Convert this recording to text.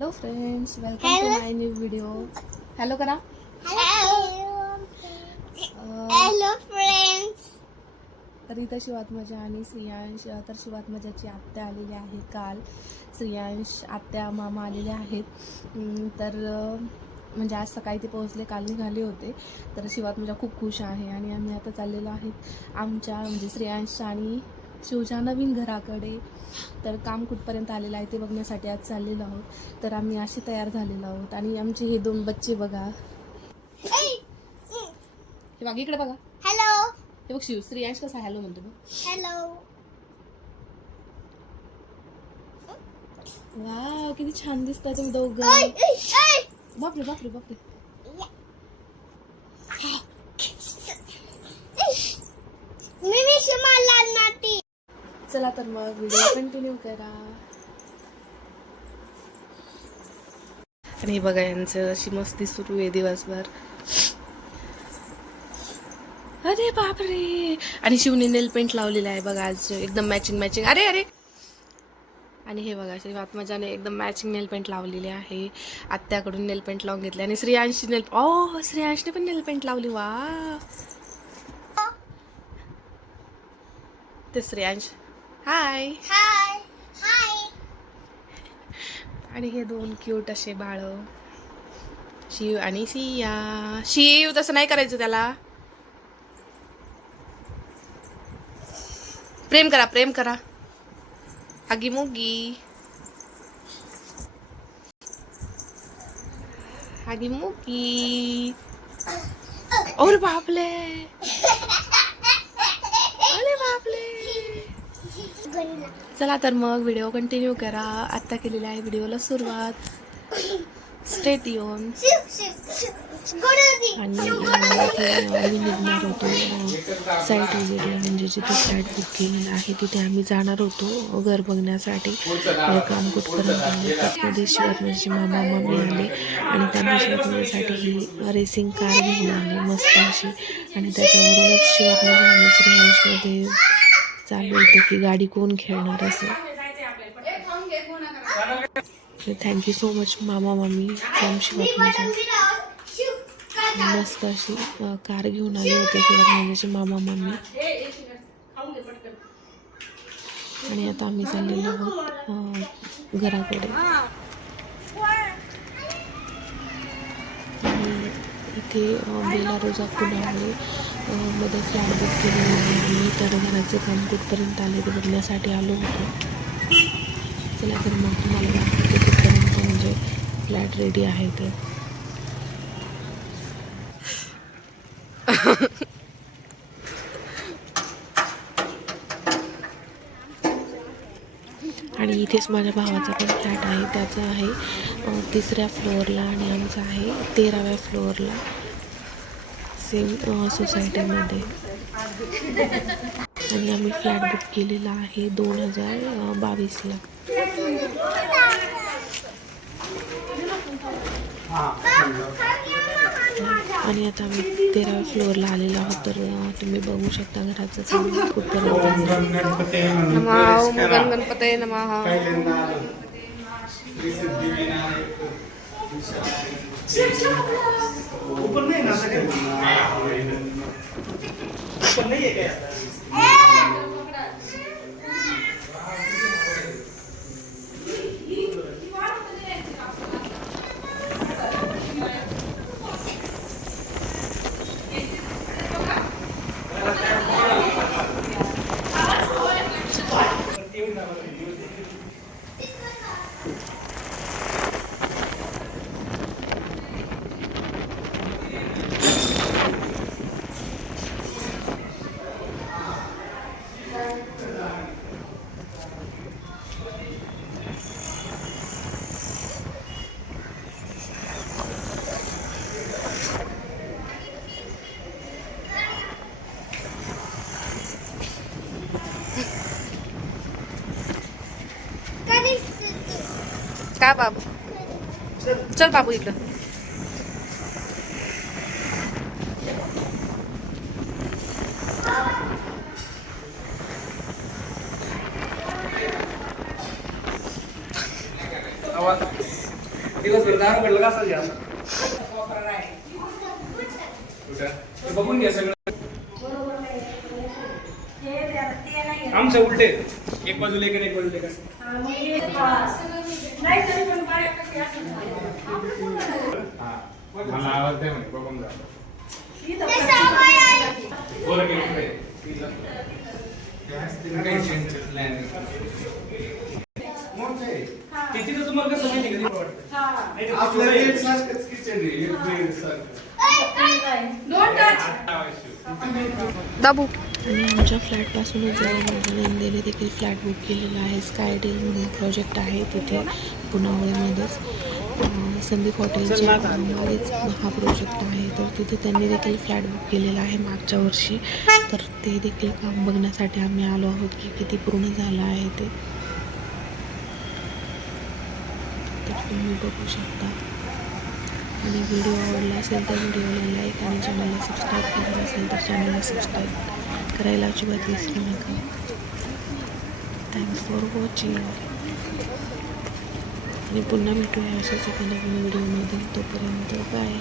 Hello friends welcome to my new video hello करा hello friends तर इथं शिवात्मजा आणि श्रियांश तर शिवात्मजाची आत्या आलेली आहे काल. श्रियांश आत्या मामा आलेले आहेत. तर म्हणजे आज सकाळी ते पोहोचले काल निघाले होते. तर शिवात्मजा खूप खुश आहे आणि आम्ही आता चाललेलो आहेत आमच्या म्हणजे श्रेयांश आणि शिवच्या नवीन घराकडे. तर काम कुठपर्यंत आलेलं आहे ते बघण्यासाठी आज चाललेलो आहोत. तर आम्ही असे तयार झालेलो आहोत. आणि आमचे हे दोन बच्चे बघा. हे बघा इकडे बघा. हॅलो हे बघ शिव श्रेयांश कसा हॅलो म्हणतो बघ. हॅलो वा किती छान दिसताय तुम्ही दोघं. बापरे बापरे बापरे मी विषय मला नाती चला तर मग व्हिडिओ कंटिन्यू करा. आणि बघा यांचं अशी मस्ती सुरू आहे दिवसभर. अरे बापरे! आणि शिवने नेल पेंट लावलेला आहे बघा आज एकदम मॅचिंग मॅचिंग अरे अरे! आणि हे बघा श्री आत्मजाने एकदम मॅचिंग नेल पेंट लावलेले आहे. आत्याकडून नेल पेंट लावून घेतले आणि श्रेयांशी नेल ओ श्रेयांशने पण नेल पेंट लावली वा! ते श्रेयांश हाय हाय हाय आणि हे दोन क्यूट असे बाळ शिव आणि सिया शिव तसं नाही करायचं त्याला प्रेम करा प्रेम करा आगी मुगी आगी मुगी और बापले अरे बापले चला तर मग व्हिडिओ कंटिन्यू करा. आत्ता केलेल्या आहे व्हिडिओला सुरुवात. स्टेट येऊन आणि आम्ही निघणार होतो. साईट वगैरे म्हणजे जिथे फ्लॅट बुक केलेला आहे तिथे आम्ही जाणार होतो घर बघण्यासाठी. काम कुठपर्यंत आले त्यामध्ये शिवात्माची मामा मामी आले. आणि त्यांना शिवात्मासाठी ही रेसिंग कार घेऊन आली. मस्त अशी. आणि त्याच्यावरूनच शिवात्माजा आणि श्रेयांशमध्ये चालू होतं की गाडी कोण खेळणार असं. थँक्यू सो मच मामा मामी फ्रॉम मस्त अशी कार घेऊन आली होती शिवाय माझ्याचे मामा मम्मी. आणि आता आम्ही चाललेलो आहोत घराकडे आणि इथे बेलारोजा बेला पुण्यामुळे मध्ये फ्लॅट बुक केलेला आहे मी तर घराचे काम कुठपर्यंत आले ते बघण्यासाठी आलो होतो. चला तर मग तुम्हाला दाखवते कुठपर्यंत म्हणजे फ्लॅट रेडी आहे ते आणि इथेच माझ्या भावाचा पण फ्लॅट आहे. त्याचा आहे तिसऱ्या फ्लोअरला आणि आमचा आहे तेराव्या फ्लोअरला सेम सोसायटीमध्ये आणि आम्ही फ्लॅट बुक केलेला आहे दोन हजार बावीसला. आणि आता आम्ही तेराव्या फ्लोअरला आलेलो आहोत तर तुम्ही बघू शकता घराचं काम कुठपर्यंत गणपती नमः ऊपर नहीं ना सके ऊपर नहीं है क्या का बाबू? चल बाबू इकडं. आवाज दिवसभर दारू पडलं का बघून घ्या सगळं. आमचं उलटे. एक बाजूला एक बाजूला एक असं. मला आवाज म्हणे बघून जा. तुम्हाला कसं माहिती वाटतं नाही आपलं सारखंच आहे. दाबू. आणि आमच्या फ्लॅटपासूनच जवळ माझ्या नंदेने देखील फ्लॅट बुक केलेला आहे. स्काय डील म्हणून प्रोजेक्ट आहे तिथे पुनावळीमध्येच संदीप हॉटेलच्या मध्येच हा प्रोजेक्ट आहे. तर तिथे त्यांनी देखील फ्लॅट बुक केलेला आहे मागच्या वर्षी. तर ते देखील काम बघण्यासाठी आम्ही आलो आहोत की किती पूर्ण झालं आहे ते. तर तुम्ही बघू शकता. आणि व्हिडिओ आवडला असेल तर व्हिडिओला लाईक आणि चॅनलला सबस्क्राईब करायला असेल तर चॅनलला सबस्क्राईब करायला अजिबात विसरू नका. थँक्स फॉर वॉचिंग आणि पुन्हा भेटूया अशाच एका नवीन व्हिडिओमध्ये तोपर्यंत बाय